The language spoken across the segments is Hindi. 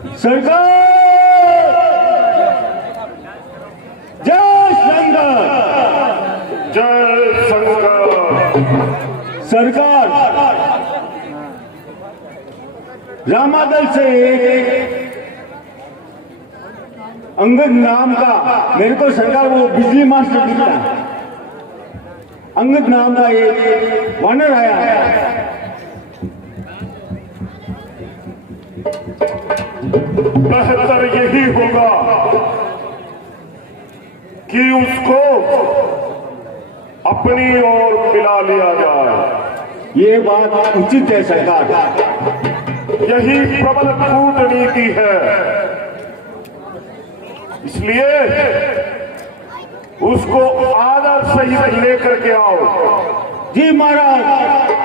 सरकार जय शंकर, जय शंकर। सरकार रामादल से अंगद नाम का मेरे को सरकार वो बिजली मास्टर मिला, अंगद नाम का एक वानर आया है। बेहतर यही होगा कि उसको अपनी ओर मिला लिया जाए। ये बात उचित है सरकार, यही प्रबल कूटनीति है। इसलिए उसको आदर सहित लेकर के आओ। जी महाराज।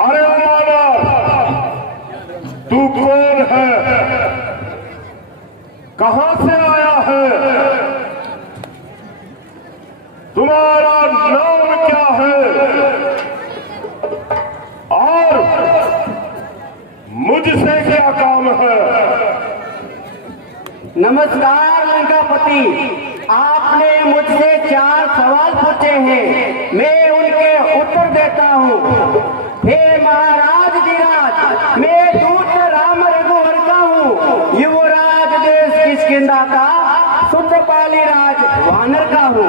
अरे मानव, तू कौन है? कहां से आया है? तुम्हारा नाम क्या है? और मुझसे क्या काम है? नमस्कार लंकापति, आपने मुझसे 4 सवाल पूछे हैं, मैं उनके उत्तर देता हूँ। हे महाराज धीराज, मैं दूत राम रघुवर का हूँ, युवराज देश किष्किंधा का शुद्धपाली राज वानर का हूँ।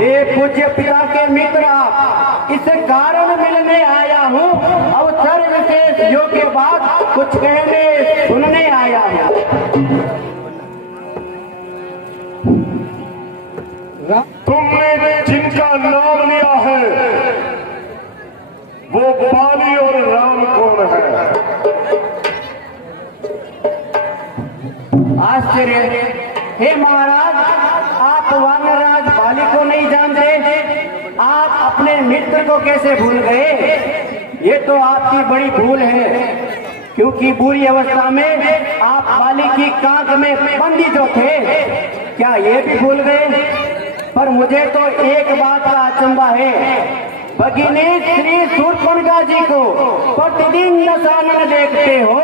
ये पूज्य पिता के मित्र आप, इस कारण मिलने आया हूँ। अवसर विशेष योग्य बात कुछ कहने सुनने आया हूँ। तुमने जिनका नाम लिया है वो बाली और राम कौन है? आश्चर्य। हे महाराज, आप वानरराज बाली को नहीं जानते? आप अपने मित्र को कैसे भूल गए? ये तो आपकी बड़ी भूल है, क्योंकि बुरी अवस्था में आप बाली की कांख में बंदी जो थे, क्या ये भी भूल गए? पर मुझे तो एक बात का अचंभा है, भगिनी श्री शूर्पणखा जी को प्रतिदिन दशानन देखते हो,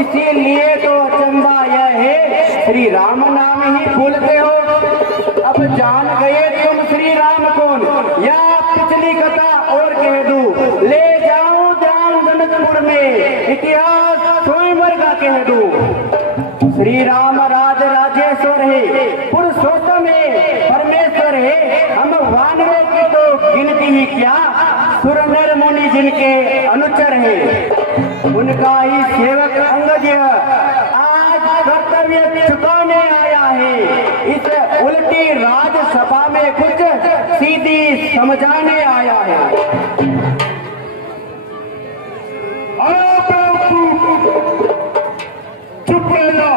इसीलिए तो अचंभा यह है श्री राम नाम ही भूलते हो। अब जान गए तुम श्री राम कौन, या पिछली कथा और कह दूं? ले जाऊं ध्यान जनकपुर में, इतिहास स्वयंवर का कह दूं। श्री राम राज राजेश्वर है, पुरुषोत्तम है, परमेश्वर है। हम वानरों की तो गिनती ही क्या, सुर नर मुनि जिनके अनुचर है, उनका ही सेवक अंगद आज कर्तव्य चुकाने आया है। इस उल्टी राजसभा में कुछ सीधी समझाने आया है। चुप रह जा,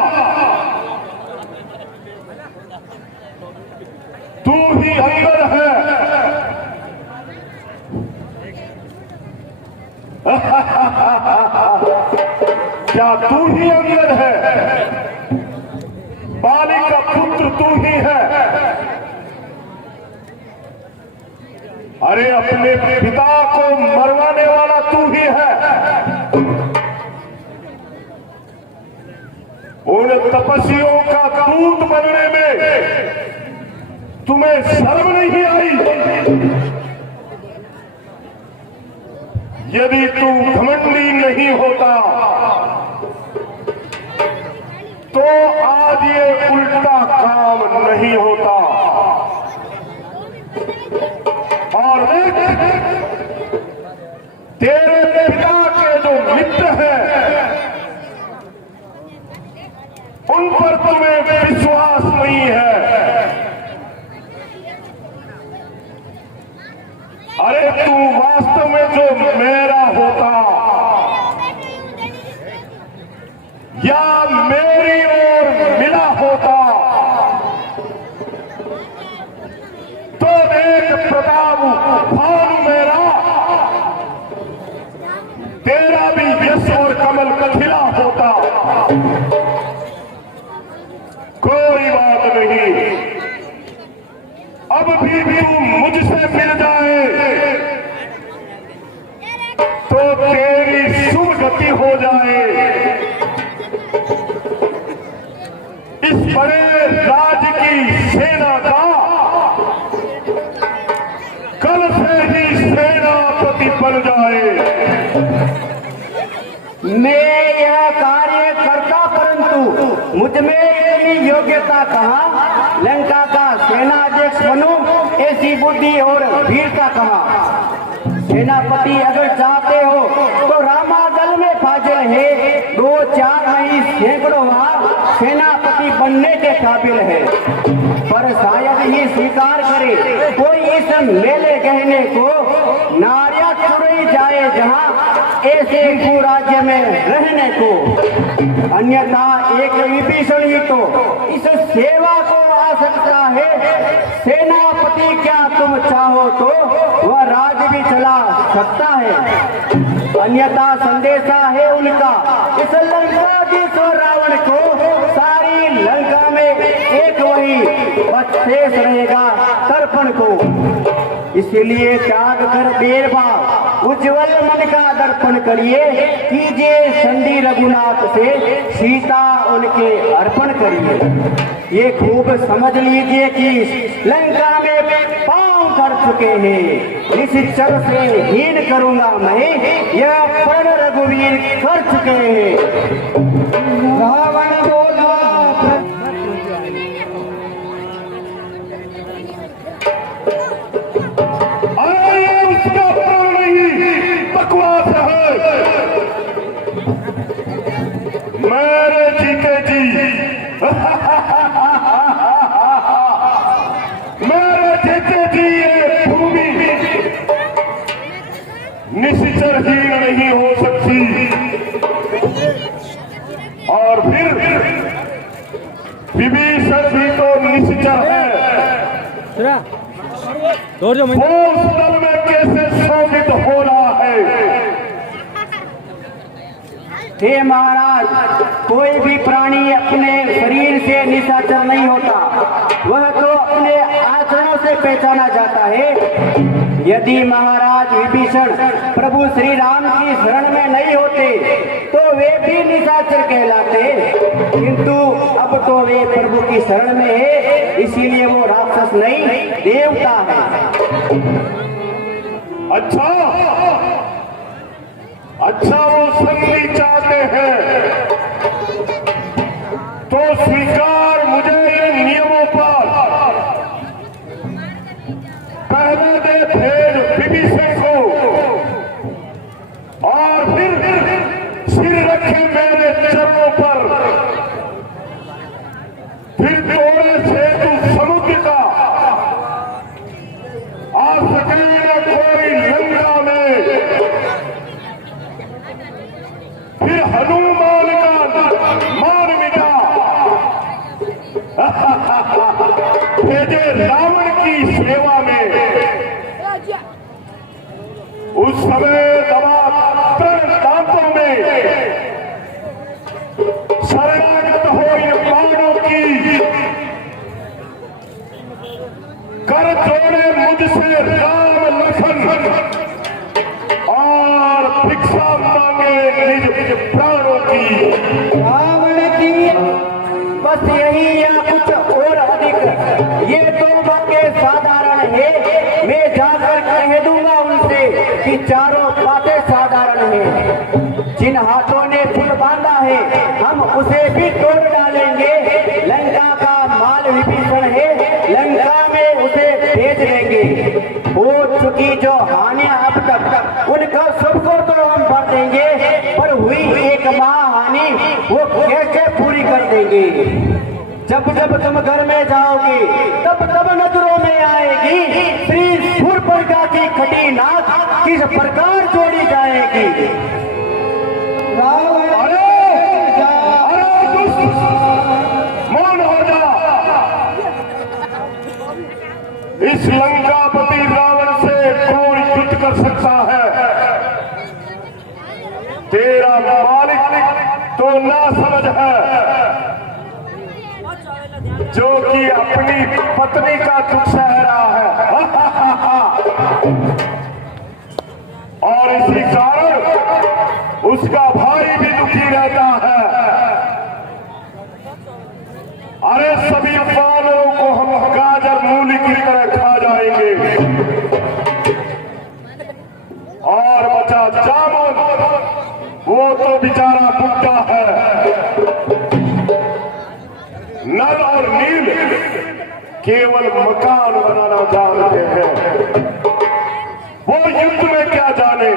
तू ही अंदर है। क्या तू ही अंदर है? बाली का पुत्र तू ही है। अरे अपने पिता को मरवाने वाला तू ही है। उन तपस्वियों का दूत बनने में तुम्हें शर्म नहीं आई? यदि तू घमंडी नहीं होता तो आज ये उल्टा काम नहीं होता। और तेरे पिता के जो मित्र हैं उन पर तुम्हें विश्वास नहीं है। अरे तू वास्तव में जो मेरा होता या मेरी ओर मिला होता तो एक प्रताप भानु मेरा तू मुझसे मिल जाए तो तेरी शुभ गति हो जाए। इस बड़े राज्य की सेना का कल से ही सेनापति बन जाए। मैं यह कार्य करता, परंतु मुझ में इतनी योग्यता कहाँ, लंका का सेनाध्यक्ष बनूं, ऐसी बुद्धि और वीरता कहाँ। सेनापति अगर चाहते हो तो रामादल में फाजिल है, 2-4 नहीं सैकड़ों सेनापति बनने के काबिल है। पर शायद ही स्वीकार करे कोई इस मेले कहने को, नारियां चुराई जाए जहां ऐसे कुराज्य में रहने को। अन्यथा एक विभीषण ही तो इस सेवा को आ सकता है। सेनापति क्या तुम चाहो तो वह राज भी चला सकता है। अन्यथा संदेशा है उनका इस लंकाधीश्वर रावण को, सारी लंका में एक वही शेष रहेगा तर्पण को। इसलिए त्याग कर देर भाव उज्जवल मन का दर्पण करिए, कीजिए संधि रघुनाथ से सीता उनके अर्पण करिए। ये खूब समझ लीजिए कि लंका में पांव कर चुके हैं, इस चर से हीन करूंगा मैं, यह प्रण रघुवीर कर चुके हैं। रावण बोला बकवास है। मेरे जीते जी मेरे जीते जी ये भूमि निश्चरहीन नहीं हो सकती। और फिर विभीषण भी तो निश्चर है, वो उस दल में कैसे शोभित हो रहा है। हे महाराज, कोई भी प्राणी अपने शरीर से निशाचर नहीं होता, वह तो अपने आचरणों से पहचाना जाता है। यदि महाराज विभीषण प्रभु श्री राम की शरण में नहीं होते तो वे भी निशाचर कहलाते, किंतु अब तो वे प्रभु की शरण में है, इसीलिए वो राक्षस नहीं देवता है। अच्छा वो संधि चाहते हैं तो स्वीकार मुझे इन नियमों पर पहले दे भेद विभीषण को, और फिर सिर रखे मेरे चरणों पर, फिर तोड़े सेतु समुद्र का, आ सकेगा कोई लंका में, फिर हनुमान का मान मिटा, भेजे रावण की सेवा में। उस समय दबा प्रण दांतों में शरणागत हो इन बाणों की, कर जोड़े मुझसे राम लखन, और भिक्षा मांगे निज प्राणों की। रावण की बस यही या कुछ और अधिक, ये तो बातें साधारण है। मैं जाकर कह दूंगा उनसे कि चारों बातें साधारण है। जिन हाथों ने पुल बांधा है हम उसे भी तोड़ डालेंगे। लंका का माल विभीषण है, लंका में उसे भेज देंगे। हो चुकी जो हानियां अब तक, उनका सबको तो हम भर देंगे, पर हुई एक महाहानि वो कैसे पूरी कर देंगे। जब जब तुम घर में जाओगे तब तब नजरों में आएगी श्री शूर्पणखा की खटी नाक किस प्रकार जोड़ी जाएगी। मौन हो जा। इस लंकापति रावण से कौन युद्ध कर सकता है? तेरा मालिक तो ना समझ है, जो कि अपनी पत्नी का दुख सह रहा है। और इसी कारण उसका भाई भी दुखी रहता है। अरे सभी वानरों को हम गाजर मूली की तरह खा जाएंगे और बचा जामुन, वो तो बेचारा बुड्ढा है। नल और नील केवल मकान बनाना जानते हैं, वो युद्ध में क्या जाने।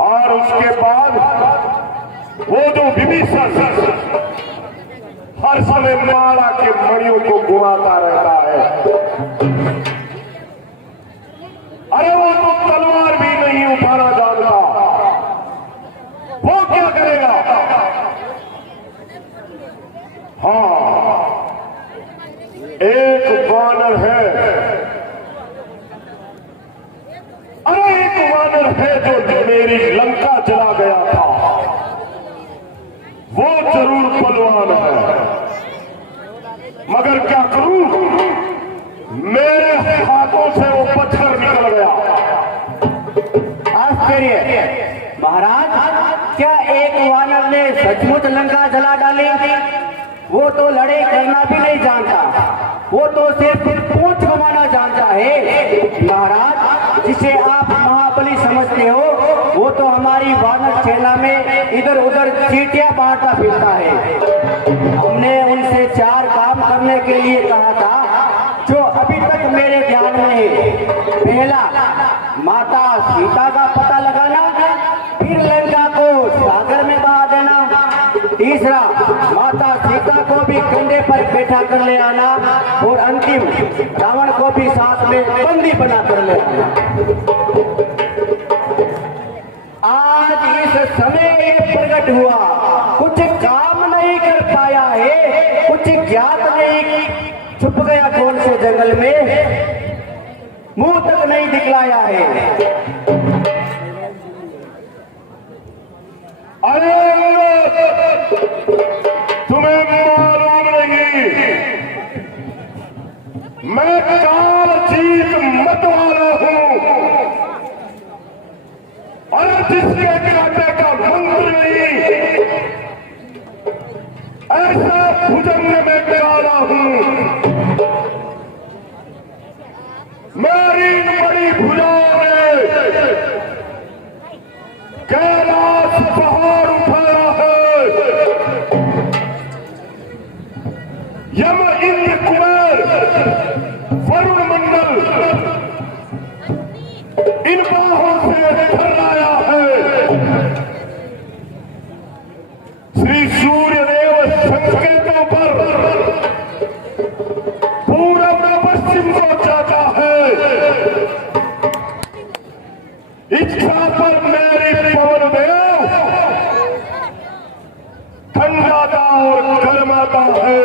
और उसके बाद वो जो विभीषण हर समय माला के मणियों को घुमाता रहता है, अरे वो तो तलवार भी नहीं उठाना जानता, वो क्या करेगा। हाँ, एक वानर है, अरे एक वानर है जो मेरी लंका जला गया था, वो जरूर बलवान है, मगर क्या करूं, मेरे हाथों से वो पत्थर निकल गया। आश्चर्य महाराज, क्या एक वानर ने सचमुच लंका जला डाली? वो तो लड़ाई करना भी नहीं जानता, वो तो सिर्फ पूंछ घुमाना जानता है। महाराज, जिसे आप महाबली समझते हो, वो तो हमारी वानर सेना में इधर उधर चींटियां बांटता फिरता है। हमने उनसे 4 काम करने के लिए कहा था, जो अभी तक मेरे ध्यान में है। पहला, माता सीता का पता लगाना, फिर लंका को सागर में बहा देना। तीसरा, माता सीता को भी कंधे पर बैठा कर ले आना, और अंतिम, रावण को भी साथ में बंदी बना कर ले आना। आज इस समय ये प्रकट हुआ, कुछ काम नहीं कर पाया है, कुछ ज्ञात नहीं, छुप गया कौन से जंगल में, मुंह तक नहीं दिखलाया है। अरे तुम्हें मालूम नहीं, मैं काल जीत मत वाला हूं, और जिसके काटे का मंत्र नहीं, ऐसा भुजंग में डाला हूं। मेरी बड़ी भुजाओं ने कैलाश पहाड़ उठाया है, यम इंद्र कुमार वरुण मंडल इन बाहों से ठहराया है। श्री सूर्यदेव संकेतों पर पूरब पश्चिम को जाता है, इच्छा पर मेरी पवन देव ठंडाता और गर्माता है।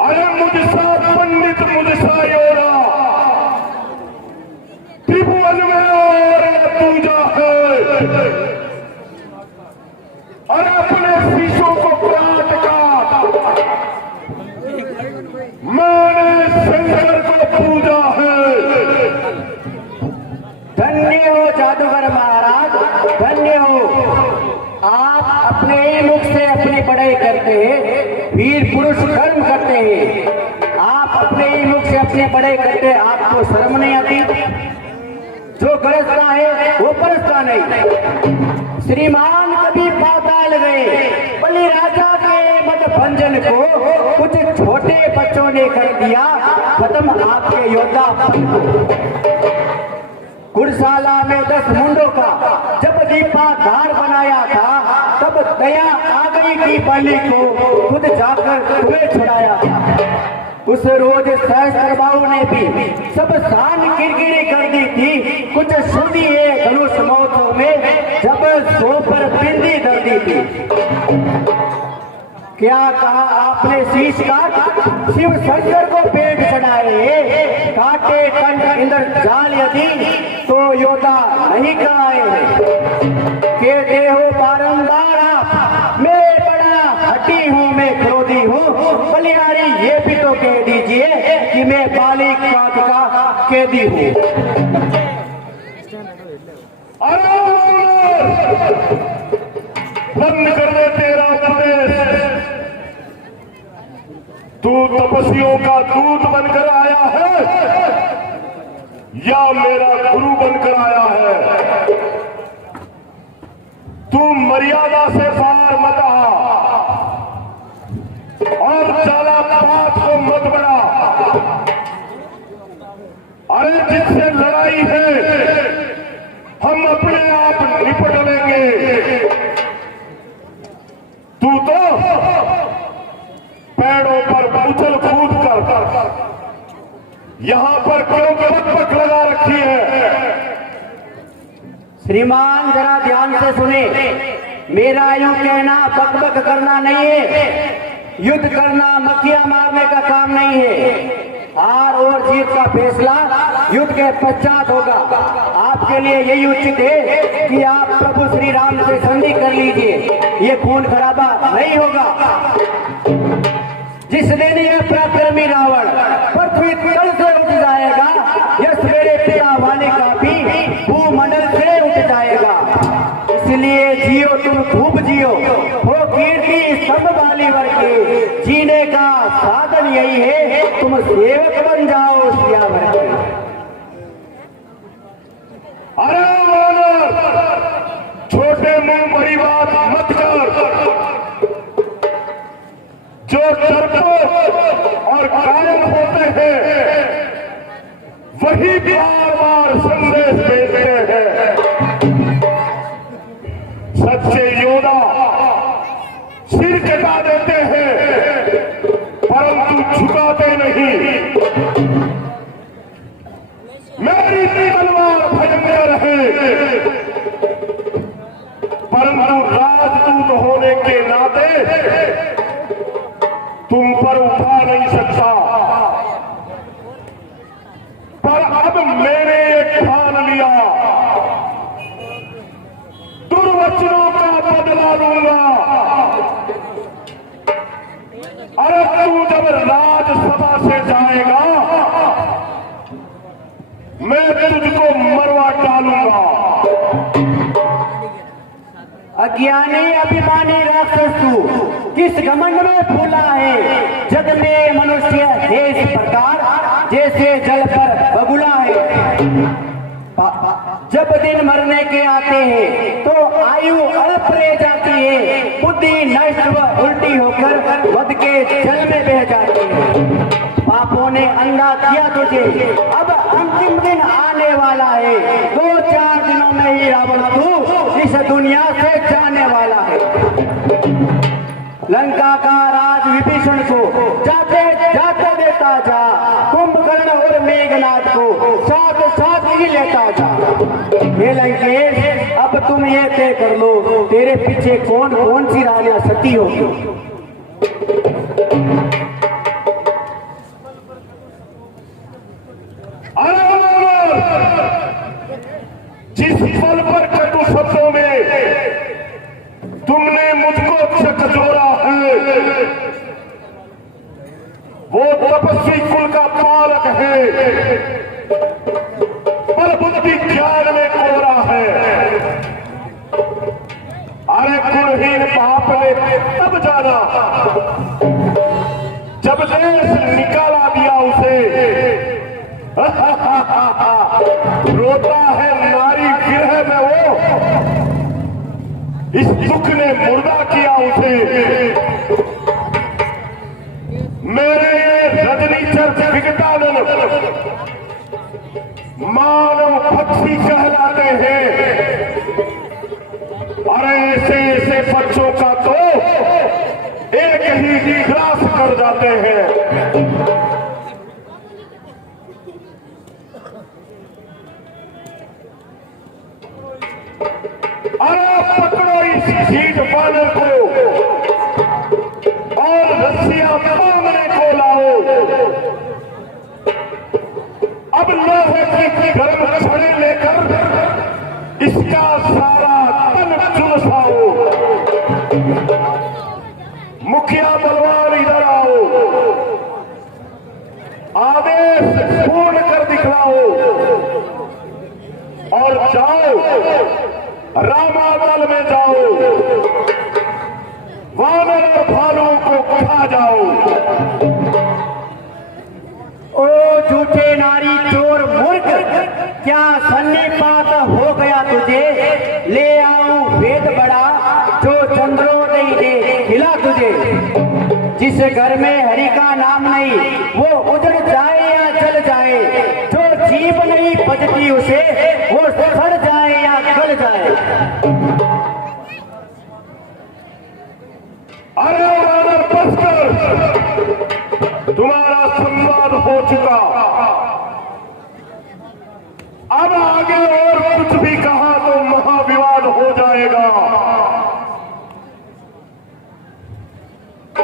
अरे मुझसा पंडित, मुझसा योड़ा, त्रिभुवन में और पूजा है, और अपने शीशों को काट काट मैंने शंकर को पूजा है। धन्य हो जादूगर महाराज, धन्य हो। आप अपने ही मुख से अपनी बड़ाई करते हैं, वीर पुरुष कर्म करते हैं। आप अपने ही मुख से अपनी बड़ाई करते हैं, आपको शर्म नहीं आती? जो गरजता है वो परसता नहीं। श्रीमान कभी पाताल गए, बलि राजा के मत भंजन को कुछ छोटे बच्चों ने कर दिया खत्म आपके योद्धा को। गुरशाला में 10 मुंडों का जब दीपाधार बनाया था, तब दया आ गई कि बलि को खुद जाकर तुम्हें छुड़ाया। उस रोज सहस्त्रबाहु ने भी सब शान किरकिरी कर दी थी, कुछ सुनी है धनुष महोत्सव में जब सो पर बिंदी धर दी थी। क्या कहा आपने? शीश काट शिव शंकर को पेट चढ़ाए, काटे कंठ इंद्र जाल यदि तो योद्धा नहीं कहाए। कहते हो बारंबार आप, मैं बड़ा हटी हूँ, मैं क्रोधी हूँ, बलिहारी ये भी तो कह दीजिए कि मैं बालिक पात का कैदी हूँ। अरे बंद कर दे तेरा उपदेश। तू तपस्वियों का दूत बनकर आया है या मेरा गुरु बनकर आया है? तू मर्यादा से पार मत आ और ज्यादा बात को मत बढ़ा। अरे जिससे लड़ाई है हम अपने आप निपट लेंगे। तू तो पैरों पर उछल कूद कर यहां पर क्यों बक लगा रखी है? श्रीमान जरा ध्यान से सुने, मेरा यूं कहना बकबक करना नहीं है। युद्ध करना मक्खियां मारने का काम नहीं है। हार और जीत का फैसला युद्ध के पश्चात होगा। आपके लिए यही उचित है कि आप प्रभु श्री राम से संधि कर लीजिए। ये खून खराबा नहीं होगा। जिस दिन ये पराक्रमी रावण पृथ्वी तल से उठ जाएगा, यह मेरे पिता वाले का भी भूमंडल से उठ जाएगा। इसलिए जियो, तुम खूब जियो, हो कीर्ति सब वाली वर्ग। जीने का साधन यही है, तुम सेवक बन जाओ सियावर के। अरे छोटे मुंह बड़ी बात मत कर। जो डरपोक और कायम होते हैं वही बार बार संदेश देते हैं। सच्चे योद्धा सिर कटा देते हैं परंतु झुकाते नहीं। मेरी तलवार भयंकर है परंतु राजदूत होने के नाते तुम पर उठा नहीं सकता। पर अब मैंने एक ठान लिया, दुर्वचनों का बदला लूंगा। अरे तू जब राजसभा से जाएगा मैं तुझको मरवा डालूंगा। अज्ञानी अभिमानी राक्षस तू किस घमंड में फूला है? जग में मनुष्य है इस प्रकार जैसे जल पर बगुला है। जब दिन मरने के आते हैं तो आयु अल्प रह जाती है, बुद्धि नष्ट व उल्टी होकर वध के जल में बह जाती है। पापों ने अंधा किया तुझे, अब अंतिम दिन आने वाला है। 2-4 दिनों में ही रावण तू इस दुनिया से जाने वाला है। लंका का राज विभीषण को जाते जाते देता जा, कुंभकर्ण और मेघनाथ को साथ साथ ही लेता जा। हे लंकेश, अब तुम ये तय कर लो तेरे पीछे कौन कौन सी रानियां सती होगी। जिस पल पर कटु शब्दों में तुमने मुझको झकझोरा है वो तपस्वी कुल का पालक है पर बुद्धि ज्ञान में कोरा है। अरे गुणहीन पाप ने तब जाना जब देश निकाला दिया उसे। रोता है नारी गिरह में वो, इस दुख ने मुर्दा किया उसे। मेरे ये रजनीचर विकटानन मानव पक्षी कहलाते हैं। अरे ऐसे ऐसे बच्चों का तो एक ही ग्रास कर जाते हैं। अरे पकड़ो इस झीट बानर को और रस्सियां बांधने को लाओ। अब लोहे की गर्म छड़ी लेकर इसका सारा तन झुलसाओ। मुखिया बलवान इधर आओ। जाओ, रामादल में जाओ, वानर और भालुओं को खा जाओ। ओ झूठे नारी चोर मूर्ख, क्या सन्नीपात हो गया तुझे? ले आऊं वेद बड़ा जो चंद्रोदय दे खिला तुझे। जिस घर में हरि का नाम नहीं वो उजड़ जाए या जल जाए, जो जीव नहीं बजती उसे वो सड़ जाए या गल जाए। अरे वानर बस कर, तुम्हारा संवाद हो चुका। अब आगे और कुछ भी कहा तो महाविवाद हो जाएगा।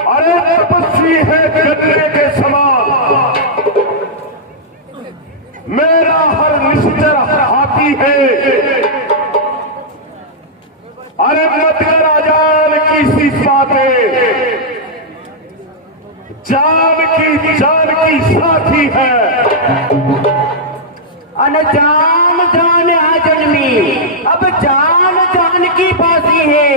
अरे तपस्वी है गन्ने के समान, मेरा हर निश्चर हाथी है। अरे मत कर अजान की सी बातें, जान की साथी है। अनजान जान आजन्मी, अब जान जान की बासी है।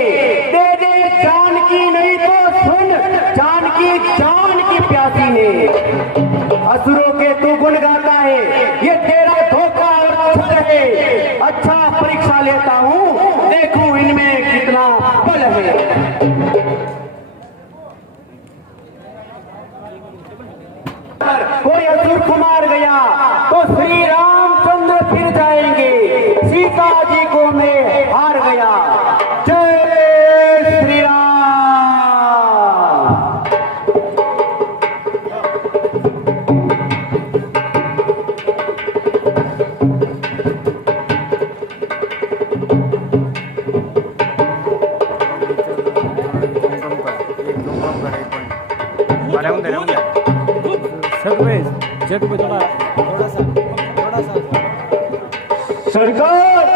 दे दे जान की नहीं तो सुन, जान की प्यासी है। असुरों के तू गुण गाता है, ये तेरा धोखा और छल है। अच्छा परीक्षा लेता हूँ, देखूं इनमें कितना बल है। कोई असुर कुमार गया तो श्री रामचंद्र फिर जाएंगे। सीता जी को मैं हार गया। जय श्री राम। जेट पे थोड़ा सा सरकार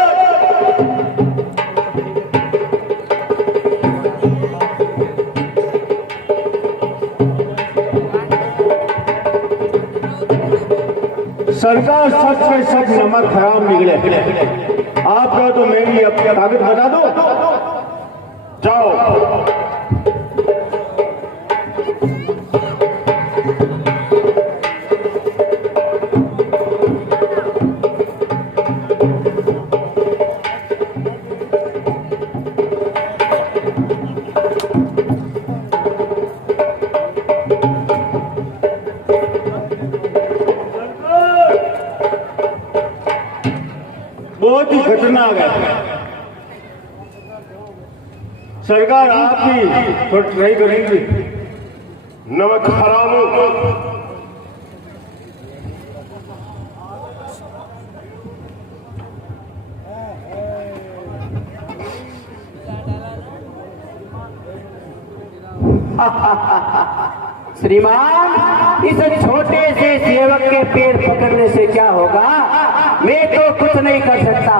सरकार सच में सब नमक खराब निकले। आपका तो मेरी अब कागज बता दो। जाओ, बहुत ही खतरनाक है। सरकार आप ही तो ट्राई करेंगे। नमक हरामों, श्रीमान, इस छोटे से सेवक के पैर पकड़ने से क्या होगा? मैं तो कुछ नहीं कर सकता।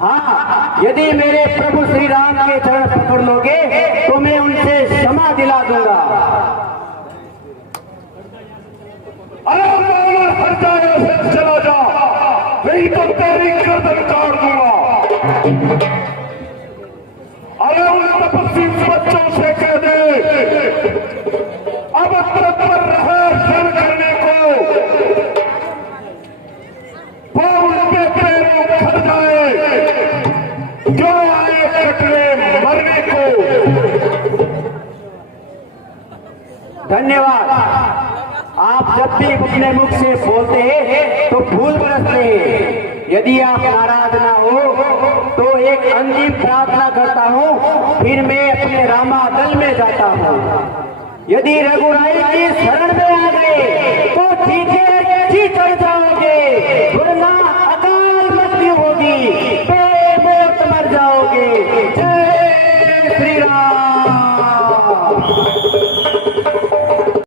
हाँ, यदि मेरे प्रभु श्री राम के चरण पकड़ लोगे तो मैं उनसे क्षमा दिला दूंगा। अरे वानर हट जा, यहाँ से चला जा, नहीं तो तेरी गर्दन काट दूंगा। अरे उन तपस्वी बच्चों से कह दे अब तत्पर रहे क्षण करने को, वो उनके पैरों फट जाए, जो आए कटने मरने को। धन्यवाद। आप जब भी अपने मुख से बोलते हैं तो फूल बरसते हैं। यदि आप नाराज ना हो तो एक अंतिम प्रार्थना करता हूँ, फिर मैं अपने रामादल में जाता हूँ। यदि रघुराई की शरण में